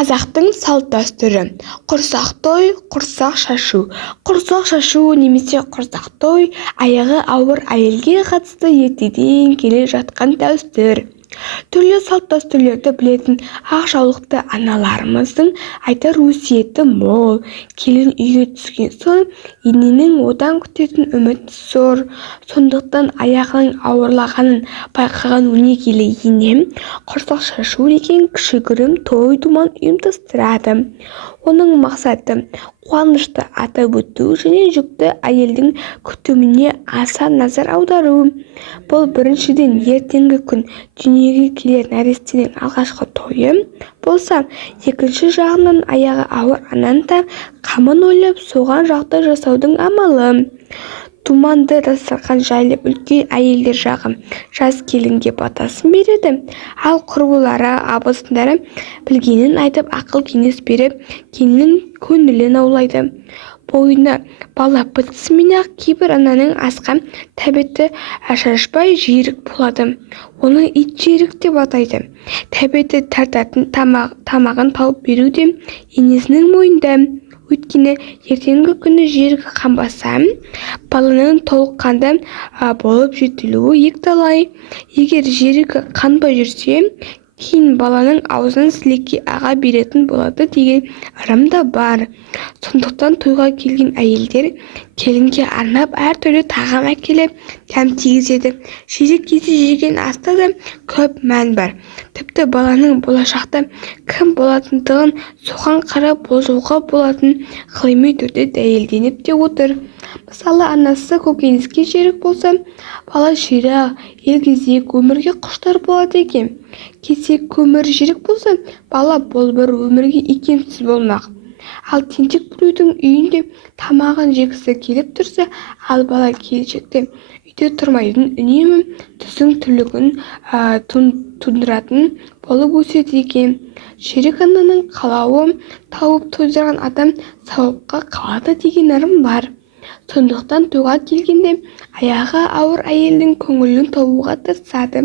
Қазақтың салт-дәстүрі. Құрсақ той, құрсақ шашу. Құрсақ шашу немесе құрсақ той аяғы ауыр әйелге қатысты ертеден келе жатқан дәстүр. Түрлі салт-дәстүрлерді білетін ақ жаулықты аналарымыздың айтар өсиеті мол. Келін үйге түскен соң ененің одан күтетін үміті зор. Сондықтан аяғының ауырлағанын байқаған өнегелі енем құрсақ шашу деген кішігірім той-думан ұйымдастырады. Оның мақсаты қуанышты атап өту және жүкті әйелдің күтіміне аса назар аудару. Бұл біріншіден ертеңгі күн дүниеге келер нәрестенің алғашқы тойы болса, екінші жағынан аяғы ауыр ананың да қамын ойлап соған жағдай жасаудың амалы. Думанды дастархан жайылып үлкен әйелдер жағы жас келінге батасын береді, ал құрбылары, абысындары білгенін айтып ақыл-кеңес беріп, келіннің көңілін аулайды. Бойына бала бітісімен-ақ кейбір ананың асқа тәбеті шашпай жиірек болады. Оны ит жиірек деп атайды. Тәбеті тартатын тамағын тауып беру де енесінің мойнында. Өйткені ертеңгі күні жиірігі қанбаса, баланың толыққанды болып жетілуі екіталай. Егер жиірігі қанбай жүрсе, кейін баланың аузынан сілекей аға беретін болады деген ырым да бар. Сондықтан тойға келген әйелдер келінге арнап әртүрлі тағам әкеліп дәм тигізеді. Ширек кезде жеген аста да көп мән бар. Тіпті баланың болашақта кім болатындығын соған қарап болжауға болатын ғылыми түрде дәлелденіп те отыр. Мысалы, анасы көкөніске жерік болса, бала ширақ, елгезек өмірге құштар болады екен. Кесек көмір жерік болса, бала болбыр өмірге икемсіз болмақ. Ал тентек біреудің үйінде тамағын жегісі келіп тұрса, ал бала келіншекті үйде тұрмайтын, үнемі түсің түрлігін тудыратын болып өседі екен. Жүйрік ананың қалауы тауып тоздырған адам сауапқа қалады деген ырым бар. Сондықтан тойға келгенде аяғы ауыр әйелдің көңілін табуға тырысады.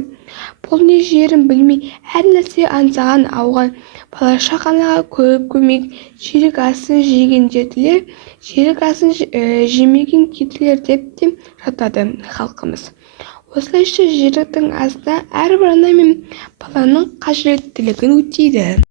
Бұл не жерін білмей әр нәрсе аңсаған ауған балашақ анаға көп көмек. Жүйрік асын жеген жетілер, жүйрік асын жемеген кетілер деп те жатады халқымыз. Осылайша жүйріктің асына әрбір ана мен баланың қажеттілігін өтейді.